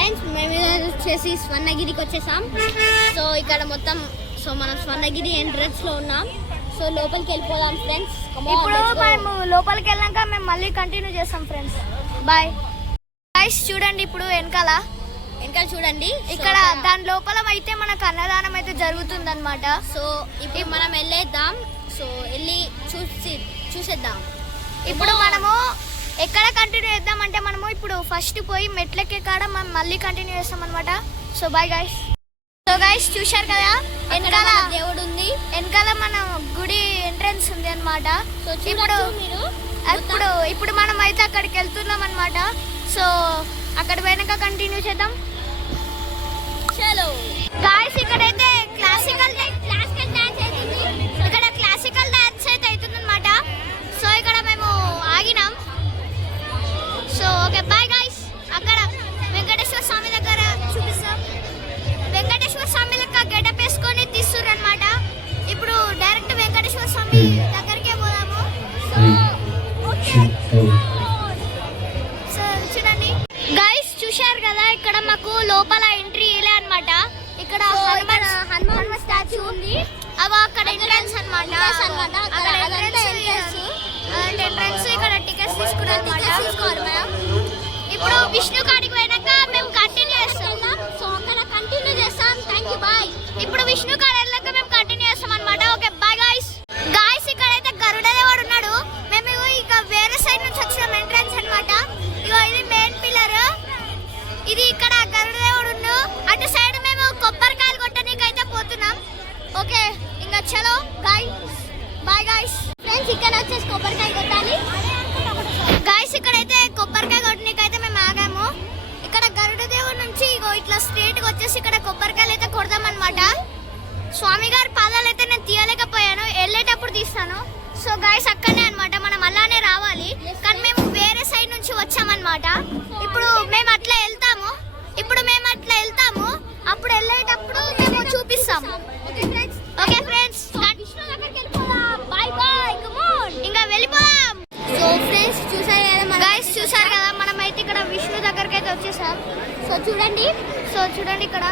Friends మేము వచ్చేసి స్వర్ణగిరికి వచ్చేసాం. సో ఇక్కడ మొత్తం మనం స్వర్ణగిరి ఎంట్రన్స్ లో ఉన్నాం. సో లోపలికి వెళ్ళిపోదాం ఫ్రెండ్స్. ఇప్పుడు మేము లోపలికి వెళ్ళాక మేము మళ్ళీ కంటిన్యూ చేస్తాం ఫ్రెండ్స్. Bye guys. చూడండి ఇప్పుడు వెనకాల చూడండి, ఇక్కడ దాని లోపల అయితే మనకు అన్నదానం అయితే జరుగుతుంది అనమాట. సో ఇప్పుడు మనం వెళ్ళేద్దాం. సో వెళ్ళి చూసేద్దాం. ఇప్పుడు మనము ఎక్కడ కంటిన్యూ చేద్దాం అంటే మనము ఇప్పుడు ఫస్ట్ పోయి మెట్లెక్కే కాడ మనం మళ్ళీ కంటిన్యూ చేస్తాం అనమాట. So bye guys. So guys చూశారు కదా, వెనకాల దేవుడు ఉంది, వెనకాల మన గుడి ఎంట్రన్స్ ఉంది అనమాట. సో ఇప్పుడు మనం అయితే అక్కడికి వెళ్తున్నాం అనమాట. సో అక్కడ పోయినాక కంటిన్యూ చేద్దాం. చలో గాయ్స్, ఇక్కడైతే క్లాసికల్ డాన్స్ అవుతుంది. ఇక్కడ క్లాసికల్ డాన్స్ అయితే అవుతుంది అనమాట. సో ఇక్కడ మేము ఆగినాం. So okay bye guys. అక్కడ వెంకటేశ్వర స్వామి దగ్గర చూపిస్తాం. వెంకటేశ్వర స్వామి లెక్క గెటప్ వేసుకొని తీస్తుర్రు అనమాట. ఇప్పుడు డైరెక్ట్ వెంకటేశ్వర స్వామి దగ్గరికే పోదాము. సో చూడండి గాయ్స్, చూశారు కదా ఇక్కడ మాకు లోపల ఎంట్రీ ఇలే అనమాట. ఇక్కడ హనుమాన్ స్టాచ్యూ ఉంది. అవి అక్కడ ఎంట్రన్స్ అనమాట. ఎంట్రన్స్ ఇక్కడ టికెట్స్ తీసుకున్నాం. ఇప్పుడు విష్ణు కాడికి పోయినాక మేము కంటిన్యూ చేస్తాం. సో అక్కడ కంటిన్యూ చేస్తాం. Thank you bye. ఇప్పుడు విష్ణు కాడ వెళ్ళాక మేము కంటిన్యూ చేస్తాం అనమాట. Okay bye guys. గాయ్స్, ఇక్కడైతే గరుడ దేవుడు ఉన్నాడు. మేము ఇక వేరే సైడ్ నుంచి వచ్చినాం ఎంట్రన్స్ అనమాట. ఇగో ఇది మెయిన్ పిల్లర్. ఇది ఇక్కడ గరుడ దేవుడు ఉండు. అటు సైడ్ మేము కొబ్బరికాయలు కొట్టడానికి అయితే పోతున్నాం. ఓకే ఇంకా చలో గాయ్స్, బాయ్ గాయ్స్. ఫ్రెండ్స్ ఇక్కడ వచ్చేసి కొబ్బరికాయ కొట్టాలి. గాయ్స్, ఇక్కడైతే కొబ్బరికాయ కొట్టడానికి అయితే మేము ఆగాము. ఇక్కడ గరుడ దేవుడి నుంచి ఇగో ఇట్లా స్ట్రేట్ గా వచ్చేసి ఇక్కడ కొబ్బరికాయలు అయితే కొడదాం అనమాట. స్వామి గారి పాదాలు అయితే నేను తీయలేకపోయాను, వెళ్ళేటప్పుడు తీస్తాను. సో గాయ్స్, అక్కడనే అనమాట, మనం అలానే రావాలి. కానీ మేము వేరే సైడ్ నుంచి వచ్చామన్నమాట. ఇప్పుడు మేము అట్లా వెళ్తాము. అప్పుడు వెళ్ళేటప్పుడు మేము చూపిస్తాం. Okay friends, bye bye. ఇంకా వెళ్ళిపోదాం. సో ఫ్రెండ్స్ చూసారు కదా మనమైతే ఇక్కడ విష్ణు దగ్గరికి అయితే వచ్చేసాం. సో చూడండి ఇక్కడ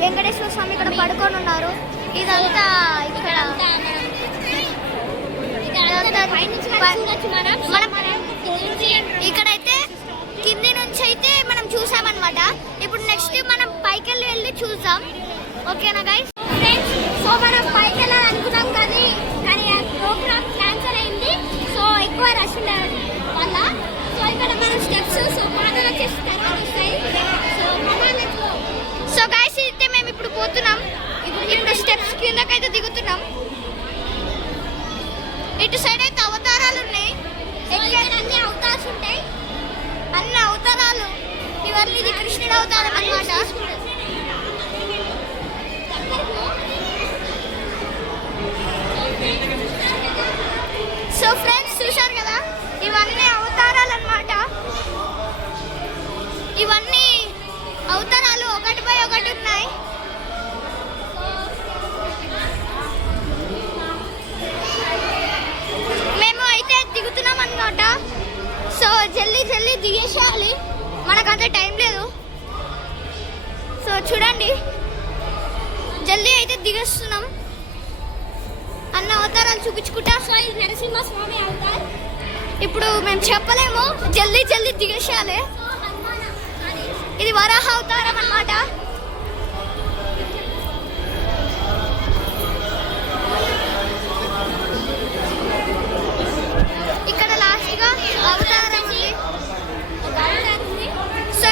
వెంకటేశ్వర స్వామి ఇక్కడ పడుకొని ఉన్నారు. ఇదంతా ఇక్కడైతే కింది నుంచి అయితే మనం చూసామన్నమాట. ఇప్పుడు నెక్స్ట్ మనం పైకి వెళ్ళి చూద్దాం. ఓకేనా గైస్? సో మనం పైకి వెళ్ళాలనుకున్నాం కానీ ప్రోగ్రామ్ క్యాన్సల్ అయింది. సో ఎక్కువ రష్ ఉండదు వల్ల. సో ఇక్కడ మనం స్టెప్స్ పాదాలు వచ్చేసి తర్వాత వస్తాయి. సో గైస్, అయితే మేము ఇప్పుడు పోతున్నాం. ఇప్పుడు స్టెప్స్ కిందకైతే దిగుతున్నాం. ఇటు సైడ్ అయితే అవతారాలు ఉన్నాయి. అన్ని అవతారాలు ఉంటాయి. అన్ని అవతారాలు ఇవన్నీ ఇది కృష్ణుడు అవతారం అన్నమాట. సో ఫ్రెండ్స్ చూశారు కదా, ఇవన్నీ అవతారాలు అన్నమాట. ఇవన్నీ అవతారాలు ఒకటిపై ఒకటి ఉన్నాయి. మేము అయితే దిగుతున్నాం అన్నమాట. సో జల్దీ దిగేసేయాలి, మనకంత టైం లేదు. సో చూడండి, జల్దీ అయితే దిగేస్తున్నాం. అన్న అవతారాలు చూపించుకుంటా. సో ఇది నరసింహస్వామి అవతారం. ఇప్పుడు మేము చెప్పలేము, జల్దీ దిగేసేయాలి. ఇది వరాహ అవతారం అన్నమాట. ఇక్కడ లాస్ట్ గా అవతారం ఉంది. సో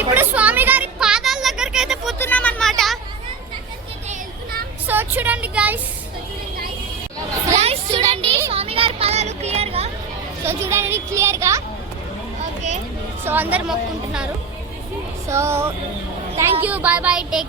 ఇప్పుడు స్వామి గారి పాదాల దగ్గరికి అయితే పోతున్నాం అన్నమాట. సో చూడండి గైస్, చూడండి స్వామి గారి పాదాలు క్లియర్ గా. సో చూడండి క్లియర్ గా. ఓకే, సో అందరు మొక్కుంటున్నారు. So thank you, bye bye, take.